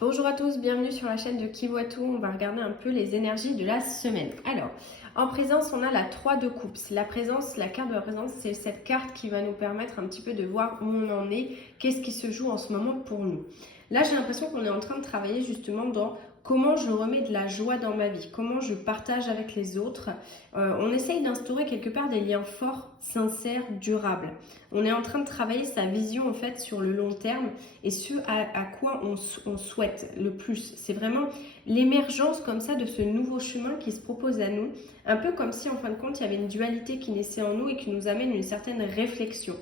Bonjour à tous, bienvenue sur la chaîne de Qui voit tout. On va regarder un peu les énergies de la semaine. Alors, en présence, on a la 3 de coupe. La présence, la carte de la présence, c'est cette carte qui va nous permettre un petit peu de voir où on en est, qu'est-ce qui se joue en ce moment pour nous. Là, j'ai l'impression qu'on est en train de travailler justement dans comment je remets de la joie dans ma vie, comment je partage avec les autres. On essaye d'instaurer quelque part des liens forts, sincères, durables. On est en train de travailler sa vision en fait sur le long terme et ce à quoi on souhaite le plus. C'est vraiment l'émergence comme ça de ce nouveau chemin qui se propose à nous, un peu comme si en fin de compte il y avait une dualité qui naissait en nous et qui nous amène une certaine réflexion.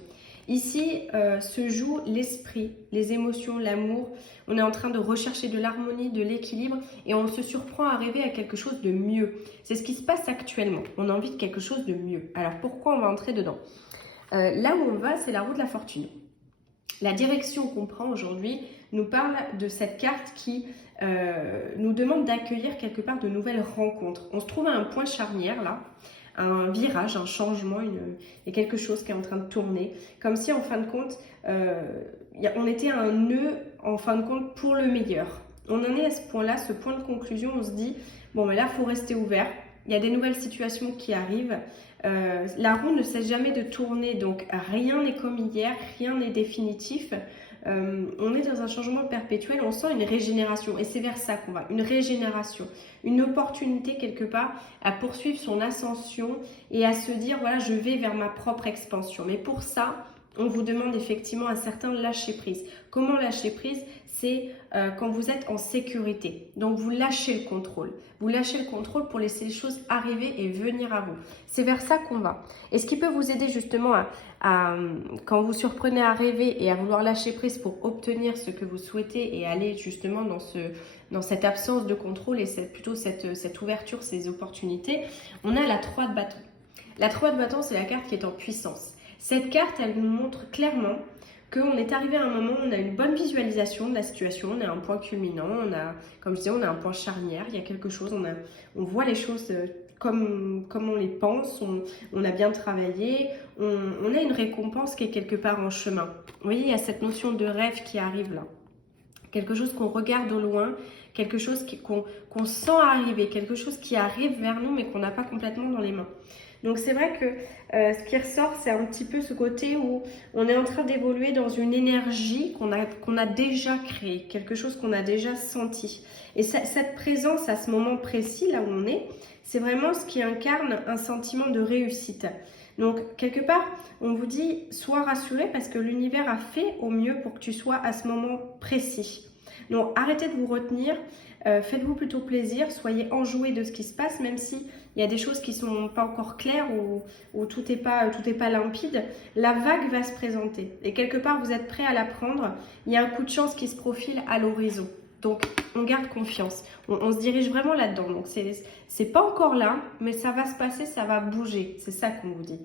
Ici se joue l'esprit, les émotions, l'amour. On est en train de rechercher de l'harmonie, de l'équilibre et on se surprend à rêver à quelque chose de mieux. C'est ce qui se passe actuellement. On a envie de quelque chose de mieux. Alors pourquoi on va entrer dedans? Là où on va, c'est la roue de la fortune. La direction qu'on prend aujourd'hui nous parle de cette carte qui nous demande d'accueillir quelque part de nouvelles rencontres. On se trouve à un point charnière là, un virage, un changement, il y a quelque chose qui est en train de tourner, comme si en fin de compte, on était à un nœud en fin de compte pour le meilleur. On en est à ce point-là, ce point de conclusion, on se dit, bon mais là il faut rester ouvert, il y a des nouvelles situations qui arrivent, la roue ne cesse jamais de tourner, donc rien n'est comme hier, rien n'est définitif. On est dans un changement perpétuel, on sent une régénération et c'est vers ça qu'on va, une régénération, une opportunité quelque part à poursuivre son ascension et à se dire voilà je vais vers ma propre expansion. Mais pour ça, on vous demande effectivement un certain lâcher prise. Comment lâcher prise? C'est quand vous êtes en sécurité. Donc vous lâchez le contrôle. Vous lâchez le contrôle pour laisser les choses arriver et venir à vous. C'est vers ça qu'on va. Et ce qui peut vous aider justement quand vous surprenez à rêver et à vouloir lâcher prise pour obtenir ce que vous souhaitez et aller justement dans cette absence de contrôle et plutôt cette ouverture, ces opportunités, on a la 3 de bâton. La 3 de bâton, c'est la carte qui est en puissance. Cette carte, elle nous montre clairement qu'on est arrivé à un moment où on a une bonne visualisation de la situation, on a un point culminant, comme je disais, on a un point charnière, il y a quelque chose, on voit les choses comme on les pense, on a bien travaillé, on a une récompense qui est quelque part en chemin. Vous voyez, il y a cette notion de rêve qui arrive là. Quelque chose qu'on regarde au loin, quelque chose qu'on sent arriver, quelque chose qui arrive vers nous mais qu'on n'a pas complètement dans les mains. Donc c'est vrai que ce qui ressort, c'est un petit peu ce côté où on est en train d'évoluer dans une énergie qu'on a déjà créée, quelque chose qu'on a déjà senti. Et cette présence à ce moment précis, là où on est, c'est vraiment ce qui incarne un sentiment de réussite. Donc quelque part, on vous dit, sois rassuré parce que l'univers a fait au mieux pour que tu sois à ce moment précis. Donc arrêtez de vous retenir, faites-vous plutôt plaisir, soyez enjoués de ce qui se passe, même si il y a des choses qui sont pas encore claires ou tout n'est pas limpide, la vague va se présenter. Et quelque part, vous êtes prêt à la prendre, il y a un coup de chance qui se profile à l'horizon. Donc, on garde confiance. On se dirige vraiment là-dedans. Donc, c'est pas encore là, mais ça va se passer, ça va bouger. C'est ça qu'on vous dit.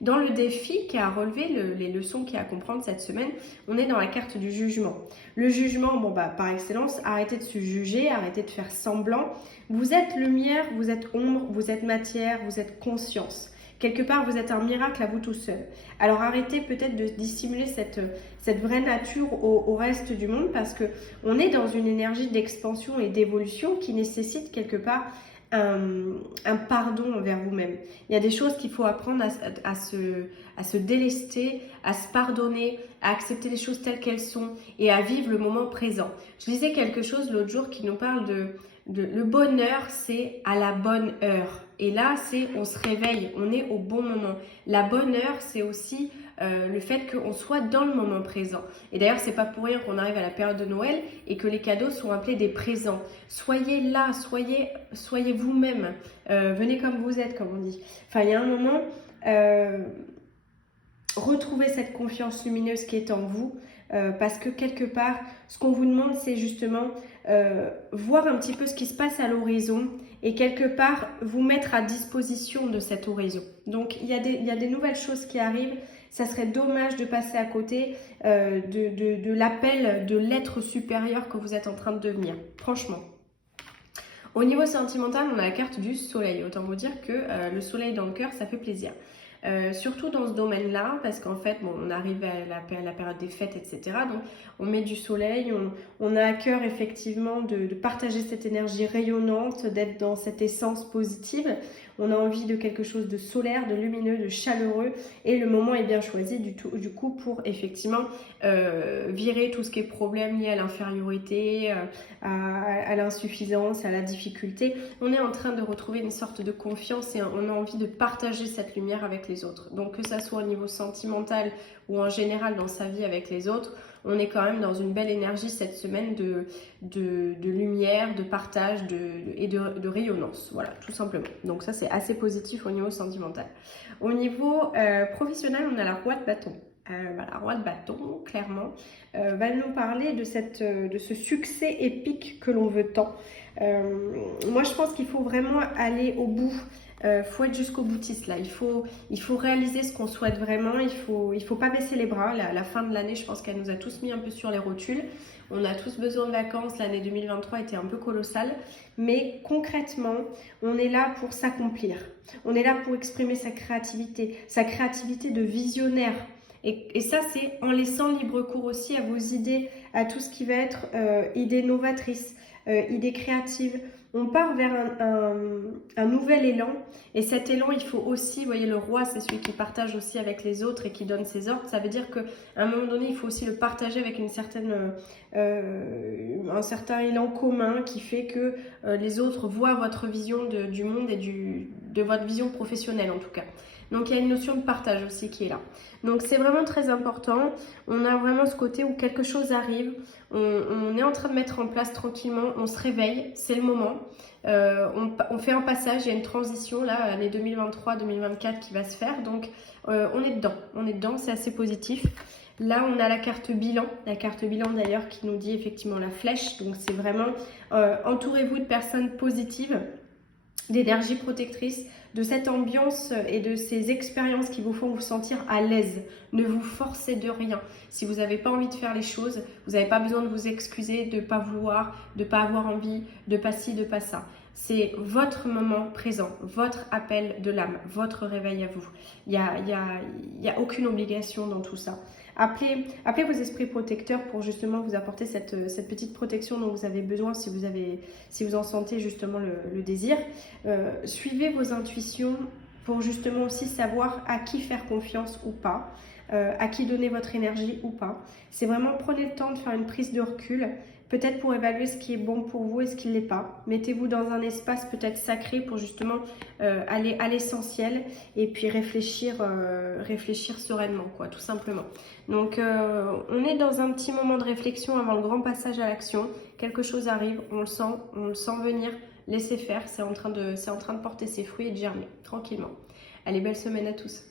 Dans le défi qui a relevé, les leçons qu'il y a à comprendre cette semaine, on est dans la carte du jugement. Le jugement, par excellence, arrêtez de se juger, arrêtez de faire semblant. Vous êtes lumière, vous êtes ombre, vous êtes matière, vous êtes conscience. Quelque part, vous êtes un miracle à vous tout seul. Alors arrêtez peut-être de dissimuler cette vraie nature au reste du monde parce qu'on est dans une énergie d'expansion et d'évolution qui nécessite quelque part un pardon envers vous-même. Il y a des choses qu'il faut apprendre à se délester, à se pardonner, à accepter les choses telles qu'elles sont et à vivre le moment présent. Je lisais quelque chose l'autre jour qui nous parle le bonheur, c'est à la bonne heure. Et là, c'est on se réveille, on est au bon moment. La bonne heure, c'est aussi le fait qu'on soit dans le moment présent. Et d'ailleurs, c'est pas pour rien qu'on arrive à la période de Noël et que les cadeaux sont appelés des présents. Soyez là, soyez vous-même. Venez comme vous êtes, comme on dit. Enfin, il y a un moment, retrouvez cette confiance lumineuse qui est en vous. Parce que quelque part, ce qu'on vous demande, c'est justement voir un petit peu ce qui se passe à l'horizon et quelque part vous mettre à disposition de cet horizon. Donc il y a des nouvelles choses qui arrivent. Ça serait dommage de passer à côté de l'appel de l'être supérieur que vous êtes en train de devenir. Franchement. Au niveau sentimental, on a la carte du soleil. Autant vous dire que le soleil dans le cœur, ça fait plaisir. surtout dans ce domaine-là, parce qu'en fait, bon, on arrive à la période des fêtes, etc. Donc, on met du soleil, on a à cœur effectivement de partager cette énergie rayonnante, d'être dans cette essence positive. On a envie de quelque chose de solaire, de lumineux, de chaleureux, et le moment est bien choisi du coup pour effectivement virer tout ce qui est problème lié à l'infériorité, à l'insuffisance, à la difficulté. On est en train de retrouver une sorte de confiance et on a envie de partager cette lumière avec les autres. Donc que ça soit au niveau sentimental ou en général dans sa vie avec les autres, on est quand même dans une belle énergie cette semaine de lumière, de partage et de rayonnance. Voilà, tout simplement. Donc ça, c'est assez positif au niveau sentimental. Au niveau professionnel, on a la roi de bâton. Voilà, roi de bâton, clairement, va nous parler de ce succès épique que l'on veut tant. Moi, je pense qu'il faut vraiment aller au bout. Faut être jusqu'au boutiste là. Il faut réaliser ce qu'on souhaite vraiment. Il faut pas baisser les bras. La fin de l'année, je pense qu'elle nous a tous mis un peu sur les rotules. On a tous besoin de vacances. L'année 2023 était un peu colossale. Mais concrètement, on est là pour s'accomplir. On est là pour exprimer sa créativité de visionnaire. Et ça, c'est en laissant libre cours aussi à vos idées, à tout ce qui va être idées novatrices, idées créatives. On part vers un nouvel élan. Et cet élan, il faut aussi, vous voyez, le roi, c'est celui qui partage aussi avec les autres et qui donne ses ordres. Ça veut dire qu'à un moment donné, il faut aussi le partager avec un certain élan commun qui fait que les autres voient votre vision du monde et de votre vision professionnelle en tout cas. Donc il y a une notion de partage aussi qui est là. Donc c'est vraiment très important. On a vraiment ce côté où quelque chose arrive. On est en train de mettre en place tranquillement. On se réveille, c'est le moment. On fait un passage, il y a une transition là, l'année 2023-2024 qui va se faire. Donc on est dedans, c'est assez positif. Là, on a la carte bilan d'ailleurs qui nous dit effectivement la flèche. Donc c'est vraiment entourez-vous de personnes positives, d'énergie protectrice, de cette ambiance et de ces expériences qui vous font vous sentir à l'aise. Ne vous forcez de rien. Si vous n'avez pas envie de faire les choses, vous n'avez pas besoin de vous excuser, de ne pas vouloir, de ne pas avoir envie, de pas ci, de pas ça. C'est votre moment présent, votre appel de l'âme, votre réveil à vous. Il y a aucune obligation dans tout ça. Appelez vos esprits protecteurs pour justement vous apporter cette petite protection dont vous avez besoin si vous en sentez justement le désir. Suivez vos intuitions pour justement aussi savoir à qui faire confiance ou pas, à qui donner votre énergie ou pas. C'est vraiment prenez le temps de faire une prise de recul, peut-être pour évaluer ce qui est bon pour vous et ce qui ne l'est pas. Mettez-vous dans un espace peut-être sacré pour justement aller à l'essentiel et puis réfléchir sereinement, quoi, tout simplement. Donc on est dans un petit moment de réflexion avant le grand passage à l'action. Quelque chose arrive, on le sent venir, laissez faire, c'est en train de porter ses fruits et de germer tranquillement. Allez, belle semaine à tous.